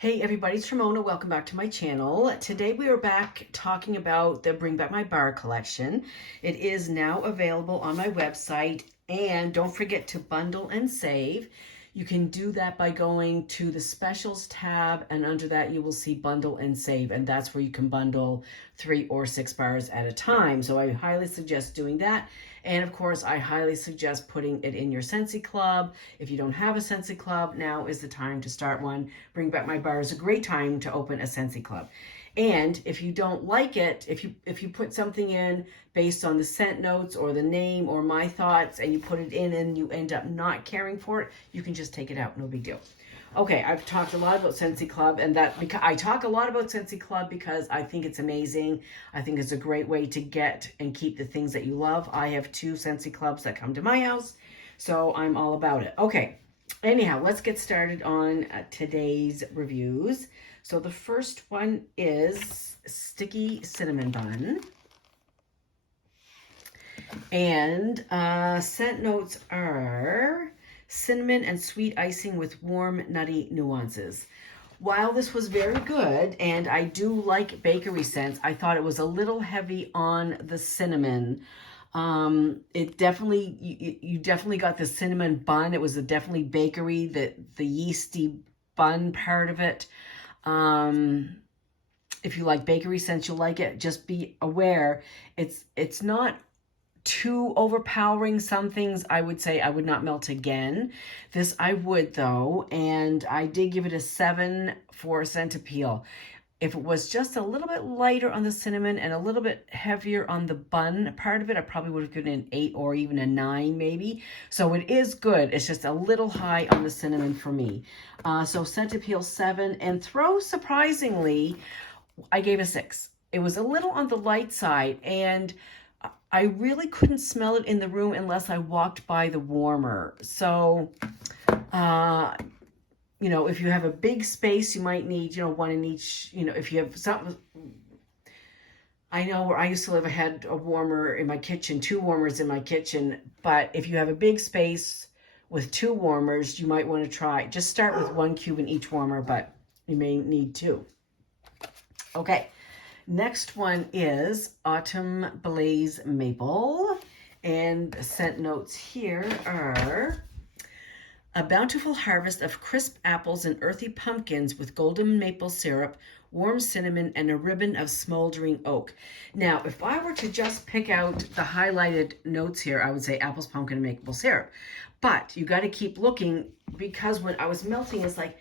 Hey everybody, it's Ramona. Welcome back to my channel. Today we are back talking about the Bring Back My Bar collection. It is now available on my website, and don't forget to bundle and save. You can do that by going to the specials tab, and under that you will see bundle and save, and that's where you can bundle 3 or 6 bars at a time. So I highly suggest doing that. And of course, I highly suggest putting it in your SCENTSY club. If you don't have a SCENTSY club, now is the time to start one. Bring Back My Bar is a great time to open a SCENTSY club. And if you don't like it, if you put something in based on the scent notes or the name or my thoughts, and you put it in and you end up not caring for it, you can just take it out. No big deal. Okay, I've talked a lot about SCENTSY Club, and that because I talk a lot about SCENTSY Club because I think it's amazing. I think it's a great way to get and keep the things that you love. I have 2 SCENTSY Clubs that come to my house, so I'm all about it. Okay, anyhow, let's get started on today's reviews. So the first one is Sticky Cinnamon Bun. And scent notes are cinnamon and sweet icing with warm, nutty nuances. While this was very good, and I do like bakery scents, I thought it was a little heavy on the cinnamon. It definitely, you definitely got the cinnamon bun. It was definitely bakery, the yeasty bun part of it. If you like bakery scents, you'll like it. Just be aware, it's not too overpowering. Some things I would say I would not melt again. This I would though, and I did give it a 7 for scent appeal. If it was just a little bit lighter on the cinnamon and a little bit heavier on the bun part of it, I probably would have given it an 8 or even a 9 maybe. So it is good. It's just a little high on the cinnamon for me. So scent appeal 7, and throw, surprisingly, I gave a 6. It was a little on the light side, and I really couldn't smell it in the room unless I walked by the warmer. So, you know, if you have a big space, you might need, you know, one in each, you know, if you have something. I know where I used to live, I had a warmer in my kitchen, 2 warmers in my kitchen. But if you have a big space with 2 warmers, you might want to try, just start with 1 cube in each warmer, but you may need 2. Okay. Next one is Autumn Blaze Maple, and scent notes here are a bountiful harvest of crisp apples and earthy pumpkins with golden maple syrup, warm cinnamon, and a ribbon of smoldering oak. Now, if I were to just pick out the highlighted notes here, I would say apples, pumpkin, and maple syrup. But you got to keep looking, because when I was melting, it's like,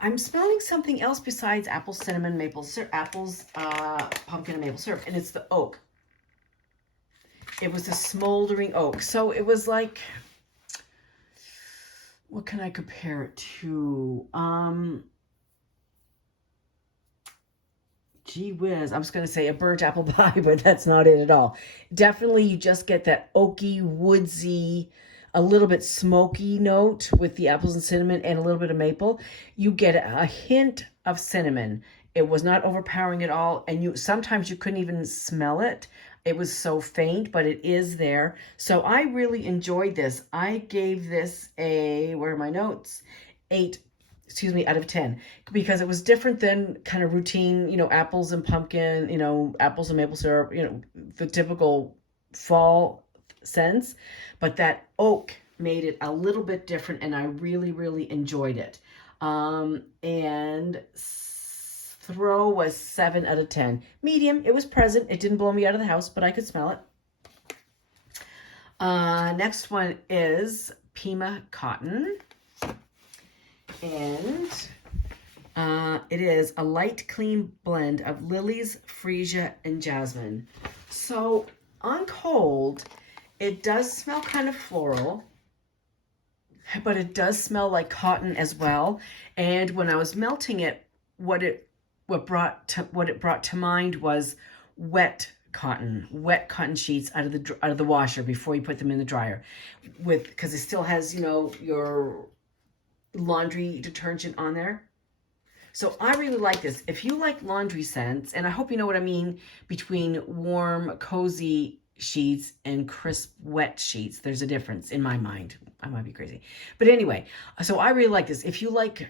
I'm smelling something else besides apples, cinnamon, maple syrup, apples, pumpkin, and maple syrup, and it's the oak. It was the smoldering oak. So it was like, what can I compare it to? Gee whiz, I was going to say a burnt apple pie, but that's not it at all. Definitely, you just get that oaky, woodsy, a little bit smoky note with the apples and cinnamon and a little bit of maple. You get a hint of cinnamon. It was not overpowering at all, and sometimes you couldn't even smell it. It was so faint, but it is there. So I really enjoyed this. I gave this a, where are my notes? 8, out of 10, because it was different than kind of routine, you know, apples and pumpkin, you know, apples and maple syrup, you know, the typical fall scents, but that oak made it a little bit different, and I really, really enjoyed it. And throw was 7 out of 10. Medium, it was present. It didn't blow me out of the house, but I could smell it. Next one is Pima Cotton, and it is a light, clean blend of lilies, freesia, and jasmine. So on cold, it does smell kind of floral, but it does smell like cotton as well. And when I was melting it, what it brought to mind was wet cotton sheets out of the washer before you put them in the dryer, because it still has, you know, your laundry detergent on there. So I really like this. If you like laundry scents, and I hope you know what I mean between warm, cozy, sheets and crisp wet sheets. There's a difference in my mind. I might be crazy. But anyway, so I really like this. If you like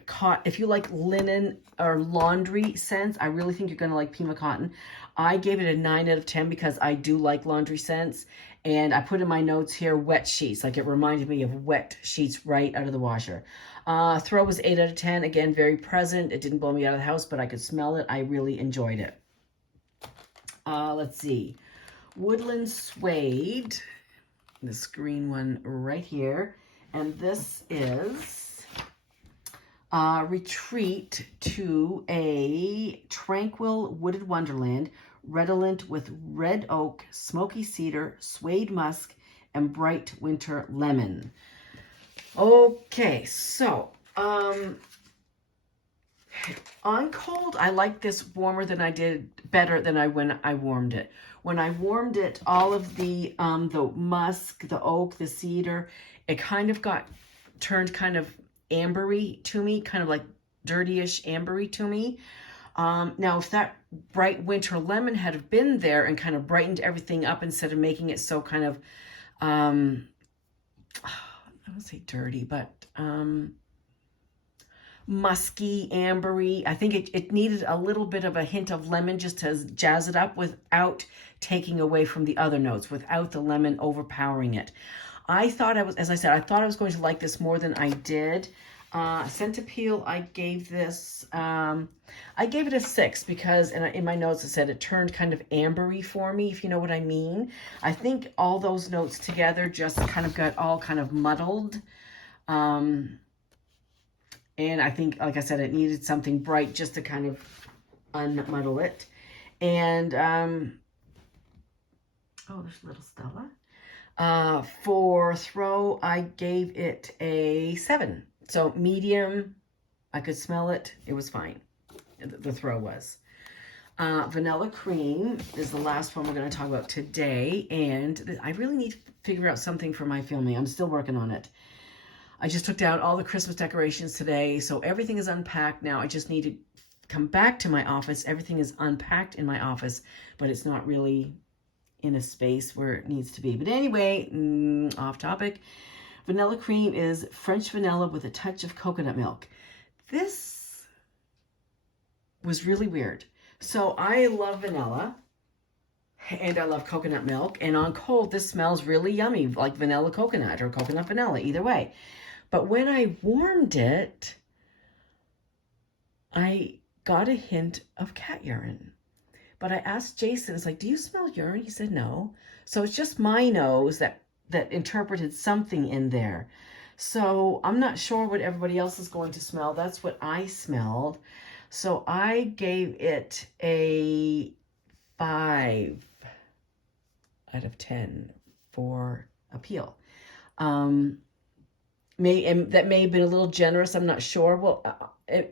linen or laundry scents, I really think you're going to like Pima Cotton. I gave it a 9 out of 10 because I do like laundry scents. And I put in my notes here, wet sheets. Like it reminded me of wet sheets right out of the washer. Throw was 8 out of 10. Again, very present. It didn't blow me out of the house, but I could smell it. I really enjoyed it. Let's see. Woodland Suede. This green one right here. And this is Retreat to a Tranquil Wooded Wonderland, redolent with red oak, smoky cedar, suede musk, and bright winter lemon. Okay, so on cold, I like this warmer than I did, better than when I warmed it. When I warmed it, all of the musk, the oak, the cedar, it kind of turned kind of ambery to me, kind of like dirtyish ambery to me. Now, if that bright winter lemon had been there and kind of brightened everything up instead of making it so kind of, I won't say dirty, but musky, ambery. I think it needed a little bit of a hint of lemon just to jazz it up without taking away from the other notes, without the lemon overpowering it. I thought as I said, I thought I was going to like this more than I did. Scent Appeal, I gave this, I gave it a 6 because in my notes it said it turned kind of ambery for me, if you know what I mean. I think all those notes together just kind of got all kind of muddled. And I think, like I said, it needed something bright just to kind of unmuddle it. And, oh, there's little Stella. For throw, I gave it a 7. So medium, I could smell it. It was fine. The throw was. Vanilla Cream is the last one we're going to talk about today. And I really need to figure out something for my filming. I'm still working on it. I just took down all the Christmas decorations today. So everything is unpacked now. I just need to come back to my office. Everything is unpacked in my office, but it's not really in a space where it needs to be. But anyway, off topic. Vanilla Cream is French vanilla with a touch of coconut milk. This was really weird. So I love vanilla and I love coconut milk. And on cold, this smells really yummy, like vanilla coconut or coconut vanilla, either way. But when I warmed it, I got a hint of cat urine. But I asked Jason, it's like, do you smell urine? He said, no. So it's just my nose that interpreted something in there. So I'm not sure what everybody else is going to smell. That's what I smelled. So I gave it a 5 out of 10 for appeal. That may have been a little generous. I'm not sure. Well,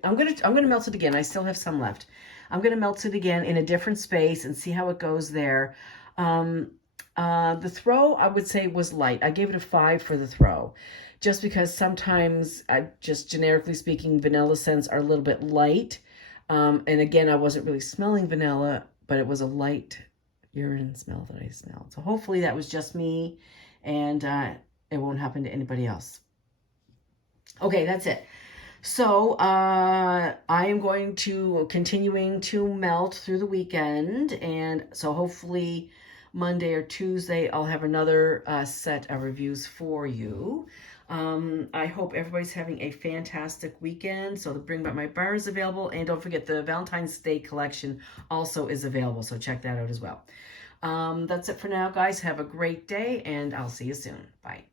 I'm gonna melt it again. I still have some left. I'm gonna melt it again in a different space and see how it goes there. The throw, I would say, was light. I gave it a 5 for the throw, just because sometimes, just generically speaking, vanilla scents are a little bit light. And again, I wasn't really smelling vanilla, but it was a light urine smell that I smelled. So hopefully that was just me, and it won't happen to anybody else. Okay, that's it. So I am continuing to melt through the weekend, and so hopefully Monday or Tuesday I'll have another set of reviews for you. I hope everybody's having a fantastic weekend. So the Bring Back My Bar is available, and don't forget the Valentine's Day collection also is available, so check that out as well. That's it for now, guys. Have a great day, and I'll see you soon. Bye.